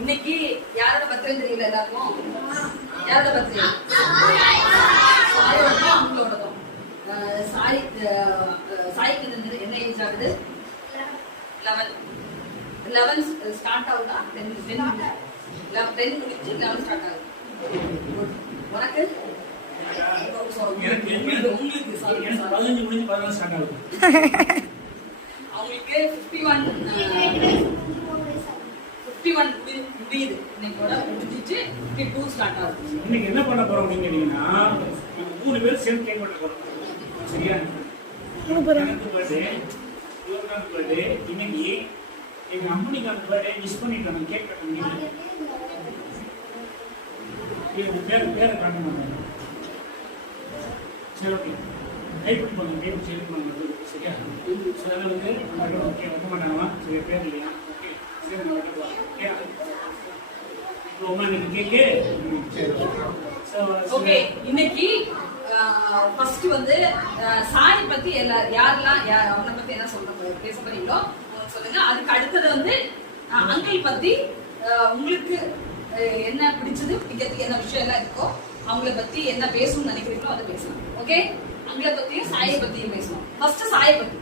இன்னைக்கு யாரோட பர்த்டே தெரியல எல்லாருக்கும்? யாரோட பர்த்டே? அவங்களோடதும். சாய்க்கு என்ன ஏஜ் ஆகுது? 11 ஸ்டார்ட் ஆகுதா? 10 முடிச்சு 11 ஸ்டார்ட் ஆகுது. உனக்கு அவங்களுக்கு 51 முடியுது. இன்னைக்கோட முடிஞ்சிச்சு 52 ஸ்டார்ட் ஆகுது. இன்னைக்கு என்ன பண்ண போறோம் அப்படின்னு கேட்டீங்கன்னா 3 பேர் சேர்ந்து கேக் வெட்ட போறோம். சரியா? பர்த்டே இன்னைக்கு எங்க அம்மனிக்கு அந்த பர்த்டே மிஸ் பண்ணிட்டோம். கேக் கட்ட முடியல. பேரை காட்ட மாட்டேன். சரி, ஓகே. கைப்பற்றி போங்க. கேக் சரி பண்ணுறது சரியா? அதனால வந்து ஓகே வைக்க மாட்டாங்களா? சரி, பேர் இல்லையா? ஓகே, சரி, நான் வைக்க போகிறேன். ஓகே, இன்னைக்கு கேக்கு ஓகே. இன்னைக்கு ஃபர்ஸ்ட் வந்து சாய் பத்தி யாரெல்லாம் அவனை பத்தி என்ன பேச போறீங்களோ சொல்லுங்க. அதுக்கு அடுத்தது வந்து அங்கிள் பத்தி உங்களுக்கு என்ன பிடிச்சது, பிடிக்கிறதுக்கு என்ன விஷயம் எல்லாம் இருக்கோ அவங்கள பத்தி என்ன பேசணும்னு நினைக்கிறீங்களோ அதை பேசலாம். ஓகே, அங்கிளை பத்தியும் சாயை பத்தியும் பேசலாம். ஃபர்ஸ்ட் சாயை பத்தி.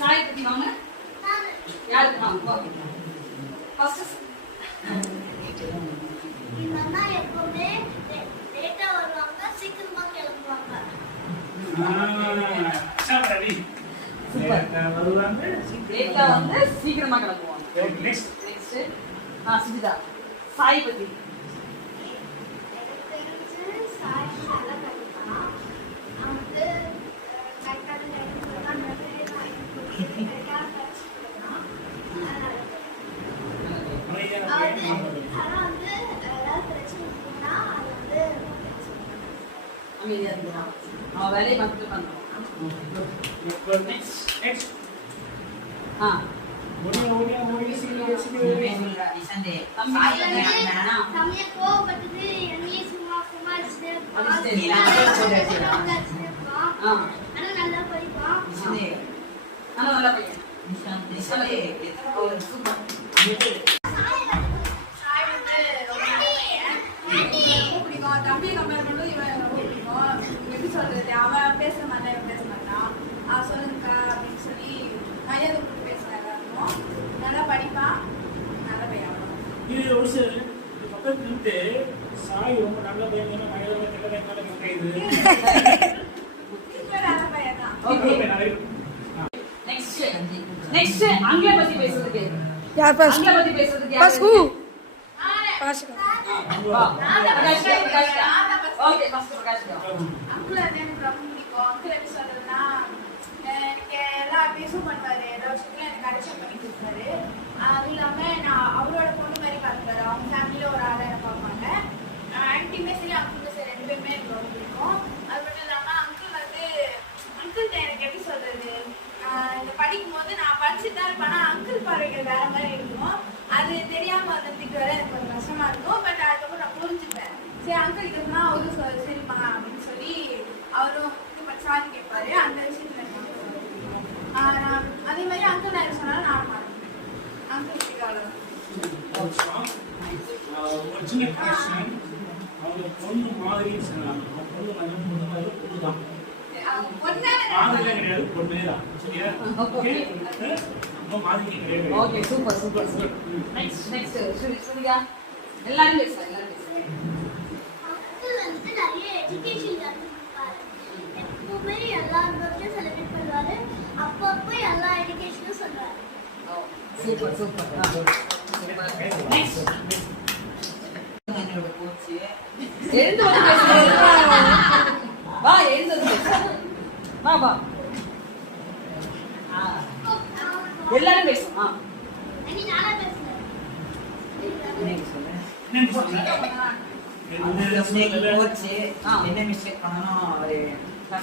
சாயை பத்தி வாங்க. யாருக்கு? ஃபர்ஸ்ட் இவனா எப்பவுமே லேட்டா வருவாங்க, சீக்கிரமா கிளம்புவாங்க. லேட்டா வந்து சீக்கிரமா கிளம்புவாங்க. நெக்ஸ்ட் சுஜிதா, சாய் பத்தி. சாய் நல்லா கத்துப்பான். வந்து அவன் வேலையை மட்டும் பண்றான். கோவப்பட்டது என்னையும் சும்மா சும்மா ஆனா நல்லா படிப்பான். நல்லா பையன். தம்பியை கம்பேர் பண்ணும்போது இவன் ரொம்ப பிடிக்கும். எப்படி சொல்றது, அவன் பேசுற மாதிரி இவன் பேச மாட்டான். அவன் சொல்லுங்கக்கா அப்படின்னு சொல்லி மரியாதை கொடுத்து பேசுறாங்க. நல்லா படிப்பான், நல்ல பையன். இது ஒரு சில பக்கத்துல இருந்து சாய் ரொம்ப நல்ல பையன், மரியாதை கெட்ட பையன் கைது நல்ல பையன் தான். நெக்ஸ்ட் அங்கிளை பத்தி பேசுறதுக்கு யார் ஃபர்ஸ்ட்? அங்கிளை பத்தி பேசுறதுக்கு ஃபர்ஸ்ட் ஹூ? ஃபர்ஸ்ட் அங்கிள் வந்து எனக்கு ரொம்ப பிடிக்கும். அங்கிள் எப்படி சொல்றதுன்னா எனக்கு எல்லா அட்வைஸும் பண்ணுவாரு. எல்லா விஷயத்துலையும் எனக்கு கரெக்ஷன் பண்ணி கொடுத்தாரு. அது இல்லாம நான் அவரோட பொண்ணு மாதிரி பார்த்துப்பாரு. அவங்க ஃபேமிலியில ஒரு ஆளை என்ன பார்ப்பாங்க. ஆன்டிமே சரி அங்கிளும் சரி 2 பேருமே எனக்கு ரொம்ப பிடிக்கும். அது மட்டும் இல்லாம அங்கிள் வந்து அங்கிள்கிட்ட எனக்கு எப்படி சொல்றது, இந்த படிக்கும் போது நான் படிச்சுட்டு தான் இருப்பேன். அங்கிள் பார்வைகள் வேற மாதிரி இருக்கும். அது தெரியாம வந்து திட்டு வர எனக்கு கொஞ்சம் கஷ்டமா இருக்கும். பட் அதுக்கப்புறம் நான் புரிஞ்சுப்பேன். சரி அங்கிள் கிட்டனா அவரும் சரிம்மா அப்படின்னு சொல்லி அவரும் சாரி கேட்பாரு. அந்த விஷயத்துல நான் அதே மாதிரி அங்கிள் நான் எது சொன்னாலும் நான் மாட்டேன். அங்கிள் ஒரு சின்ன கொஸ்டின். அவங்க பொண்ணு மாதிரி சொன்னாங்க. பொண்ணு மாதிரி பொண்ணுதான். கிடையாது, பொண்ணே தான். சரியா? Okay, super super super. Next Sunika. எல்லாரும் பேசலாம். அங்கிள் வந்து நிறைய எஜுகேஷன் கற்றுப்பாரு. எப்பவுமே எல்லாருக்கும் செலிப்ரேட் பண்ணுவாரு. அப்பப்போ எல்லா எஜுகேஷனும் சொல்றாரு. Super super. நெக்ஸ்ட் என்னோட கோச் எழுந்து வந்து பேசுங்க. வா, எழுந்து வந்து பேசு. வா. எல்லாரும் பேசுவோம். நானா பேசுறேன். என்ன மிஸ்டேக் பண்ணணும் அவரு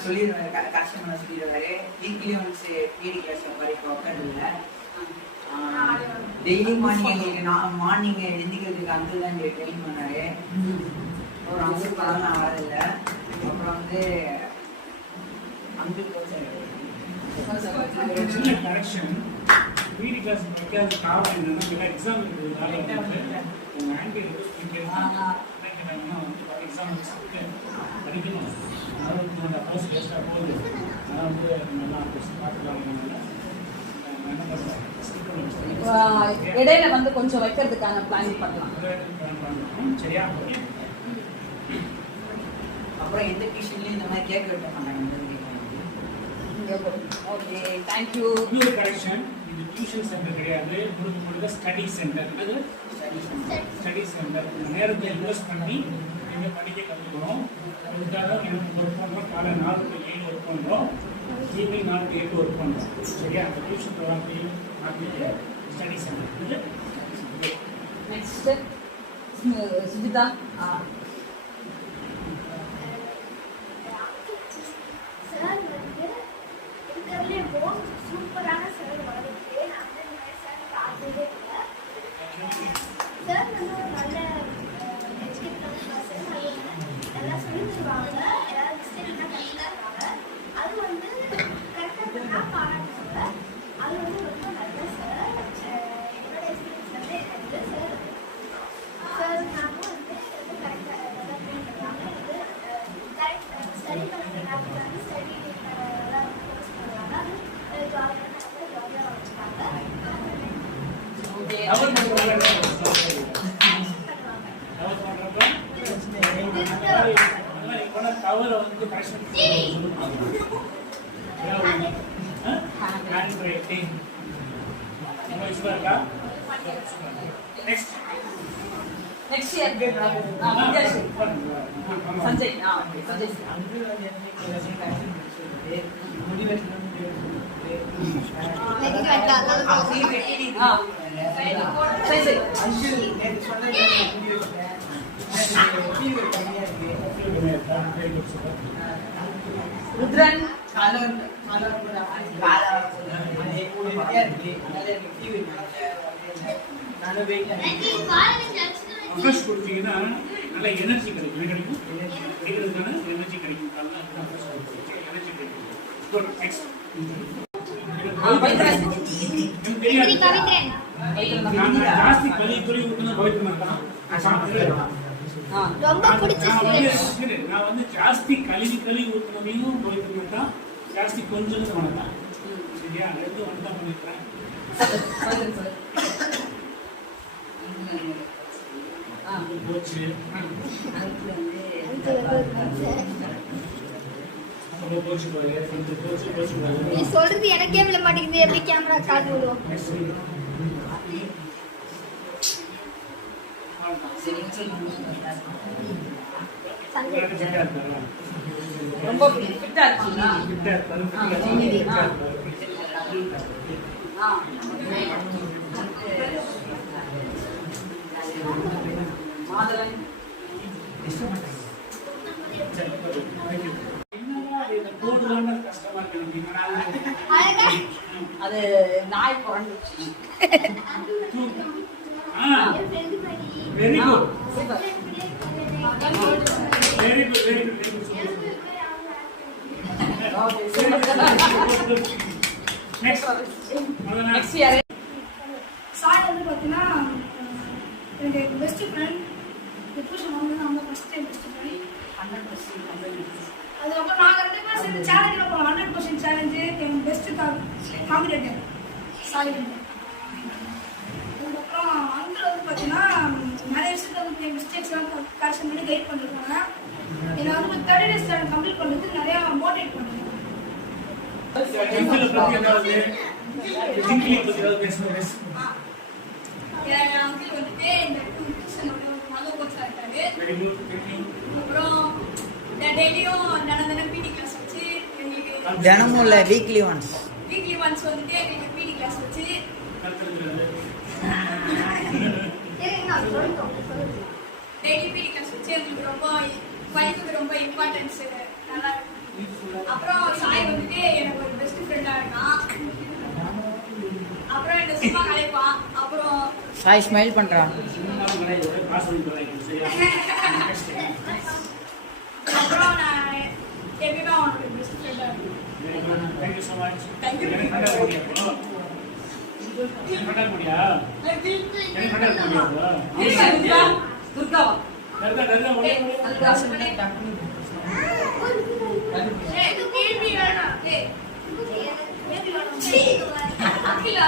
சொல்லிடுவாரு, கரெக்ஷன் பண்ண சொல்லிடுவாரு. வீக்லி ஒன்ஸ் பிடி கிளாஸ் வரைக்கும் உட்காந்துல டெய்லி மார்னிங் எழுந்திக்கிறதுக்கு அங்கிள் தான் ட்ரெயின் பண்ணாரு. ஒரு அங்கிள் படம் நான் வரதில்லை. அப்புறம் வந்து uncle coach correction PT class வைக்காத காரணம் என்னன்னா எக்ஸாம் இருக்கிறதுனால உங்கள் ஆன்டி எக்ஸாம் படிக்கணும். அதனால வந்து அந்த கோர்ஸ் வேஸ்ட்டாக போகுது. அதனால் வந்து நல்லா பார்த்துக்கலாம். இடையில வந்து கொஞ்சம் வைக்கிறதுக்கான பிளானிங் பண்ணலாம். சரியா? அப்புறம் எந்த டியூஷன்லயும் இந்த மாதிரி கேட்க விட்ட மாட்டாங்க. Okay, thank you. இன்னொரு கரெக்ஷன், இது டியூஷன் சென்டர் கிடையாது, முழுக்க ஸ்டடி சென்டர். அது ஸ்டடி சென்டர். நேரத்தை இன்வெஸ்ட் பண்ணி நீங்கள் படிக்க கற்றுக்கணும். அதுக்காக எனக்கு ஒர்க் பண்ணுறோம். காலை 4 to 7 ஒர்க் பண்ணுறோம், ஈவினிங் 4 to 8 ஒர்க் பண்ணுறோம். சரியா? அந்த tuition programme study centre. Next Sujitha. Sir வந்து இருக்கிறதுலே மோஸ்ட் சூப்பரான சார் வளர்ந்து நான் வந்து இந்த மாதிரி சார் பார்த்ததே இல்லை. சார் வந்து ஒரு நல்ல எஜுகேட் பண்ணுறாங்க. நல்லா சொல்லி தருவாங்க. ஏதாவது மிஸ்டேக்னா கரெக்டாக இருக்காங்க. அது வந்து கரெக்டாக நான் பாராட்டுவாங்க. அது வந்து ரொம்ப நல்ல சார். என்னோட எக்ஸ்பீரியன்ஸ் வந்து எனக்கு சார் சார் நானும் வந்து கரெக்டாக நல்லா ட்ரெயின் பண்ணுவாங்க. இது கரெக்ட் ஸ்டடி பண்ணுறது வந்து ஸ்டடி எல்லாம் கோர்ஸ் பண்ணுவாங்க. அது ஜாலியாக வச்சுக்காங்க. கவரை வந்து கரெக்ஷன் ஹேண்ட் ரைட்டிங் நம்ம யூஸ் இருக்கா? Next year Vidyasri Sanjay. Sanjay Rudran. Fresh கொடுத்தீங்கன்னா நல்ல எனர்ஜி கிடைக்கும். கிடைக்கிறதுக்கான எனர்ஜி கிடைக்கும். எனர்ஜி கிடைக்கும். குட். நெக்ஸ்ட் ஜாஸ்தி கலி ஊற்றுனா பவித்ரன் ரொம்ப பிடிச்ச நான் வந்து ஜாஸ்தி கலி ஊற்றுனதையும் பவித்ரன் தான். ஜாஸ்தி கொஞ்சம் வணக்கம். சரியா? ரெண்டு வணக்கம் பண்ணிருக்கேன். போச்சு நீ சொல்றது எனக்கே விட மாட்டேங்குது. எப்படி கேமரா காது விடுவோம்? ரொம்ப ஃபிட்டா இருக்கீங்களா? மாதவன். அது நாய் பிறந்துச்சு. Very good. Very good. Very good. Next யாரு? சார் வந்து பார்த்தீங்கன்னா எனக்கு பெஸ்ட் ஃப்ரெண்ட். டிப்ரெஷன் வந்து அவங்க ஃபர்ஸ்ட் டைம் பெஸ்ட் ஃப்ரெண்ட். 100%. அதுக்கப்புறம் நாங்கள் 2 பேரும் சேர்ந்து சேலஞ்சில் போகலாம். 100% சேலஞ்சு. என் பெஸ்ட் காம்படிட்டர் சாரி. அதுக்கப்புறம் அங்கிள் வந்து பார்த்தீங்கன்னா நிறைய விஷயத்துல வந்து என் மிஸ்டேக்ஸ்லாம் கரெக்ஷன் பண்ணி கைட் பண்ணியிருக்காங்க. என்னை வந்து 30 days சேலஞ்ச் கம்ப்ளீட் பண்ணுறதுக்கு நிறையா மோட்டிவேட் பண்ணிருக்காங்க. என் அங்கிள் வந்துட்டு இந்த டியூஷன் நல்ல கோச்சாக இருக்காரு. அப்புறம் டெய்லியும் நடந்த பிடி கிளாஸ் வச்சு எங்களுக்கு தினமும் இல்லை, வீக்லி ஒன்ஸ் வந்துட்டு எங்களுக்கு பிடி கிளாஸ் வச்சு டெய்லி பிடி கிளாஸ் வச்சு எங்களுக்கு ரொம்ப படிப்புக்கு ரொம்ப இம்பார்ட்டன்ஸ் நல்லா இருக்கு. அப்புறம் சாய் வந்துட்டு எனக்கு ஒரு பெஸ்ட் ஃப்ரெண்டாக இருக்கான். அப்புறம் என்ன சும்மா கலைப்பான். அப்புறம் சாய் ஸ்மைல் பண்ணுறான். அப்புறம் நான் எப்பயுமே அவனோட பெஸ்ட் ஃப்ரெண்டாக இருக்கேன். Thank you so much. Thank you. கண்டா முடியா எனக்கு கண்டா முடியாதா துர்கா துர்காவா கருதா கருதா ஒண்ணே துர்கா சொல்லி அகிலா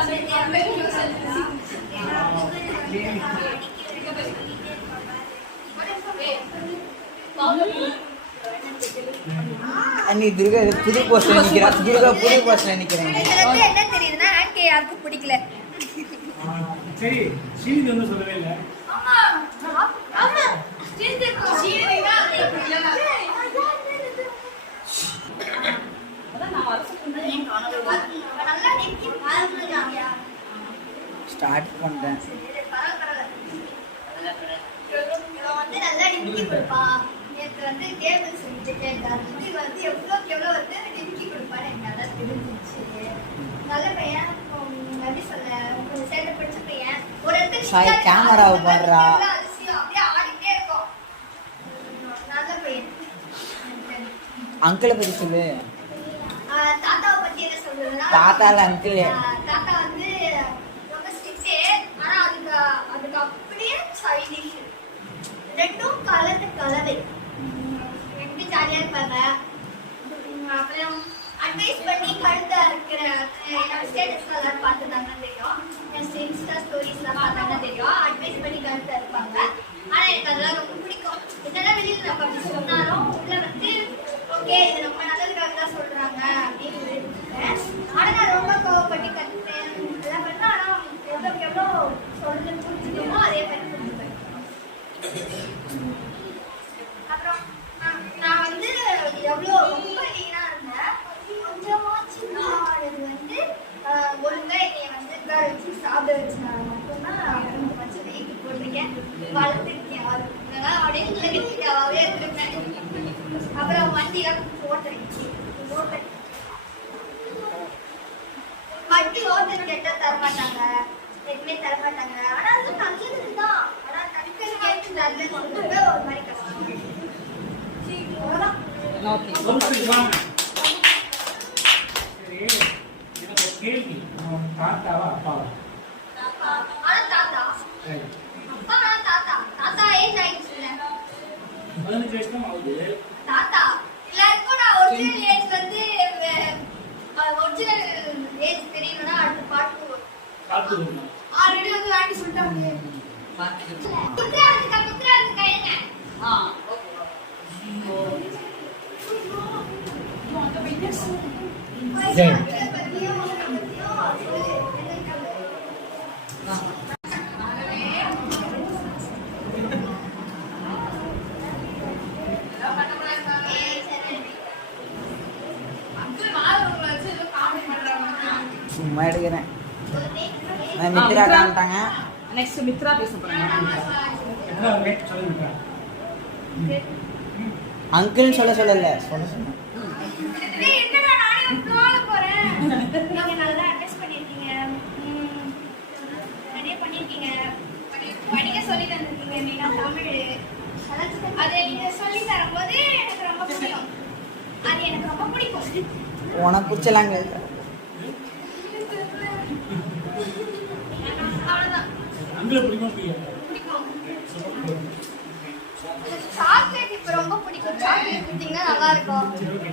அன்னி துர்கா புது போஸ்ட்ல நிக்கிறா. துர்கா புது போஸ்ட்ல நிக்கிறேன். என்ன தெரியுதுன்னா ஆக்டே யாருக்கும் பிடிக்கல. சரி ஸ்ரீநிதி ஒன்றும் சொல்லவே இல்லை. ஆமா ஆமா ஸ்ரீநிதி அதான் நான் வர சொன்னேன் நல்லா நெக்கி பாருங்க. ஸ்டார்ட் பண்றேன். இவன் வந்து நல்லா நெக்கி கொடுப்பா. நேற்று வந்து டேபிள் சொல்லிட்டு கேட்டார். இது வந்து எவ்வளோக்கு எவ்வளோ வந்து நெக்கி கொடுப்பான்னு எனக்கு நல்லா தெரிஞ்சிச்சு. நல்ல பையன், எப்படி சொல்ல, கொஞ்சம் சேட்டை பிடிச்ச பையன். ஒரு இடத்துல சாய் கேமராவை பாடுறா. அதிசயம் அப்படியே ஆடிட்டே இருக்கும். நல்ல பையன். அங்கிளை பத்தி சொல்லு. தாத்தாவை பத்தி என்ன சொல்றதுன்னா, தாத்தால அங்கிள். தாத்தா வந்து ரொம்ப ஸ்ட்ரிக்ட். ஆனா அதுக்கு அப்படியே சைல்டிஷ். ரெண்டும் கலவை. எப்படி ஜாலியா இருப்பாங்க. அப்புறம் அட்வைஸ் பண்ணி கழுத்தா இருக்கிற என்னோட ஸ்டேட்டஸ்ல எல்லாரும் பார்த்துதாங்கன்னு தெரியும். இன்ஸ்டா ஸ்டோரிஸ்லாம் பார்த்தாங்கன்னா தெரியும். அட்வைஸ் பண்ணி கழுத்தா இருப்பாங்க. ஆனா எனக்கு அதெல்லாம் ரொம்ப பிடிக்கும். இதெல்லாம் வெளியில நம்ம அப்படி சொன்னாலும் உள்ள வந்து ஓகே இது நம்ம நல்லதுக்காக தான் சொல்றாங்க அப்படின்னு இருக்கேன். ஆனா நான் ரொம்ப கோவப்பட்டு கத்துப்பேன் எல்லாம் பண்ணேன். ஆனா எவ்வளோக்கு எவ்வளோ சொல்றது புரிஞ்சுக்கணுமோ அதே மாதிரி புரிஞ்சுப்பேன். அப்புறம் நான் வந்து எவ்வளோ ரொம்ப லீனா இருந்தேன். கொஞ்சமாச்சு நாடு வந்து ஒழுங்கா என்னைய வந்து உட்கார வச்சு சாப்பிட வச்சுனால மட்டும்தான் கொஞ்சம் வெயிட் போட்டிருக்கேன், வளர்த்துருக்கேன். அதெல்லாம் அப்படியே நிலக்கத்திக்காவே இருந்திருப்பேன். அப்புறம் வண்டிலாம் ஓட்டுறேன். வண்டி ஓட்டுறது கேட்டா தரமாட்டாங்க, எதுவுமே தரமாட்டாங்க. ஆனா அது நல்லது தான். ஆனா தடுக்கிறது கேட்டு நல்லது சொல்றது ஒரு மாதிரி கஷ்டம். அவ்வளவுதான். ஒரு நிமிஷம் வாங்க. சரி எனக்கு ஒரு கேள்வி. உன் தாத்தாவா அப்பாவா? ஆனா தாத்தா சரி அப்பா, ஆனா தாத்தா ஏஜ் ஆயிடுச்சுல்ல. 15 வயசு தான் ஆகுது. தாத்தா எல்லாருக்கும் நான் ஒரிஜினல் ஏஜ் வந்து ஒரிஜினல் ஏஜ் தெரியணும்னா அடுத்த பாட்டு பார்த்து வரணும். ஆல்ரெடி வந்து வாங்கி சொல்லிட்டாங்க. குத்துறாதுக்கா என்ன? ஆ ஓகே சரி சும்மா எடுக்கிறேன். நான் மித்ரா காமிட்டாங்க. நெக்ஸ்ட் மித்ரா பேச போறாங்க. என்ன ரேட் சொல்லுங்க. அங்கிள் சொல்லல சொல்ல சொன்னேன். என்னடா நானே உட்கார போறேன். நீங்க நல்லா அட்வைஸ் பண்ணிருக்கீங்க. நிறைய பண்ணிருக்கீங்க. படிக்க சொல்லி தந்திருக்கீங்க. மெயினா தமிழ். அதை நீங்க சொல்லி தரும்போது எனக்கு ரொம்ப பிடிக்கும். அது எனக்கு ரொம்ப பிடிக்கும். உனக்கு பிடிச்சலாங்க. அவ்வளவுதான். அங்கிள் பிடிக்குமா பிடிக்காதா? பிடிக்கும். சாக்லேட் இப்ப ரொம்ப பிடிக்கும். சாக்லேட் கொடுத்தீங்கன்னா நல்லா இருக்கும். ஓகே.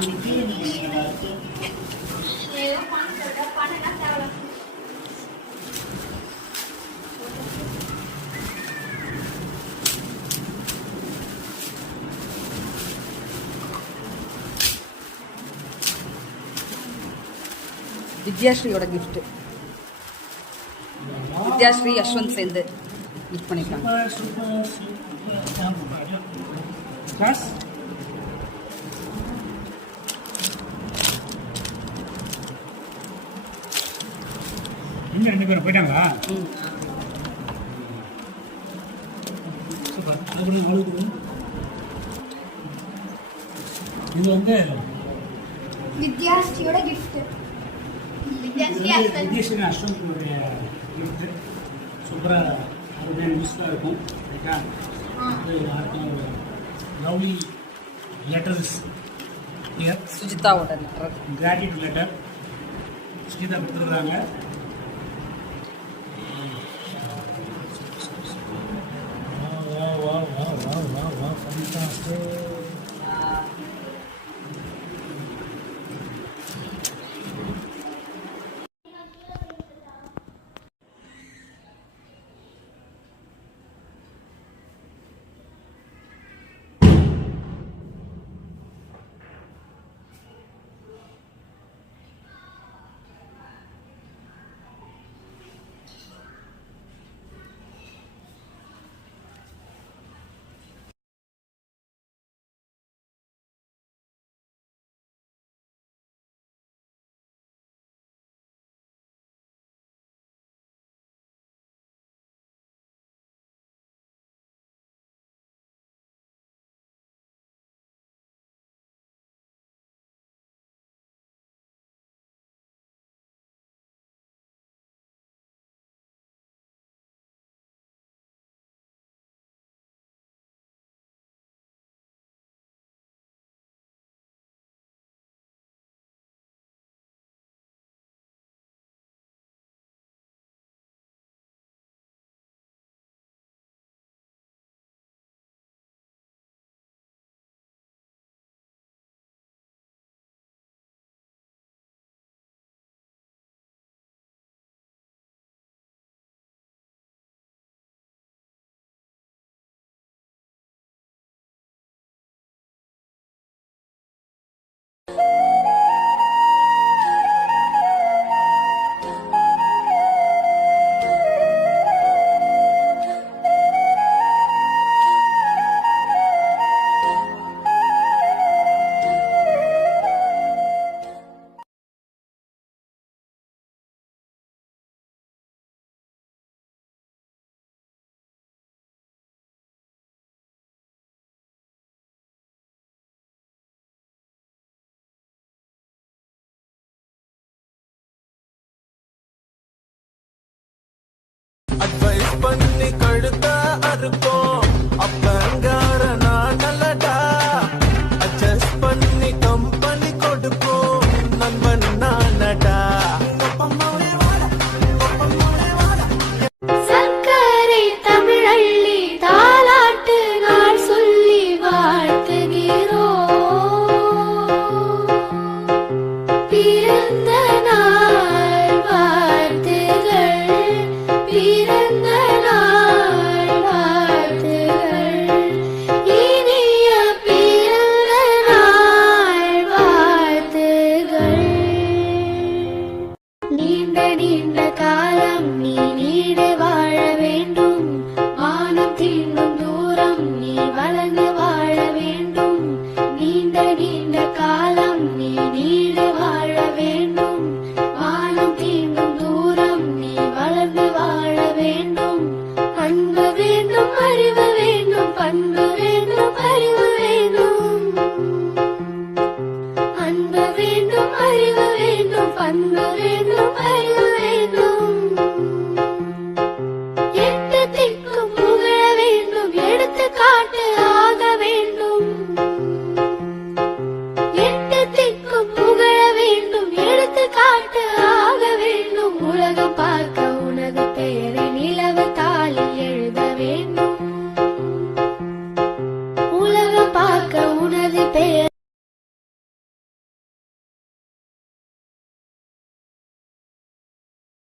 அங்கே கீழே நிற்கிறீங்களா? ஏதோ பணம் சொல்ற பணம்னா தேவை. வித்யாஸ்ரீயோட gift. வித்யாஸ்ரீ யஷ்வந்த் சேர்ந்து கிஃப்ட் பண்ணிருக்காங்க. சூப்பர். கிளாஸ் இன்னும் 2 பேரும் போயிட்டாங்களா? சூப்பர். அது அவ்வளோ இது வந்து வித்யாஸ்ரீயோட gift. வித்யாஸ்ரீ அஸ்வந்த்னுடைய கிஃப்ட். சூப்பராக அருமையான யூஸ்ஃபுல்லாக இருக்கும். ரைட்டா? அது யாருக்கும் லவ்லி லெட்டர்ஸ் ஹியர். சுஜிதாவோட லெட்டர். கிராட்டிடியூட் லெட்டர் சுஜிதா கொடுத்துருக்குறாங்க. அட்வைஸ் பண்ணி கழுத்த அறுக்கும்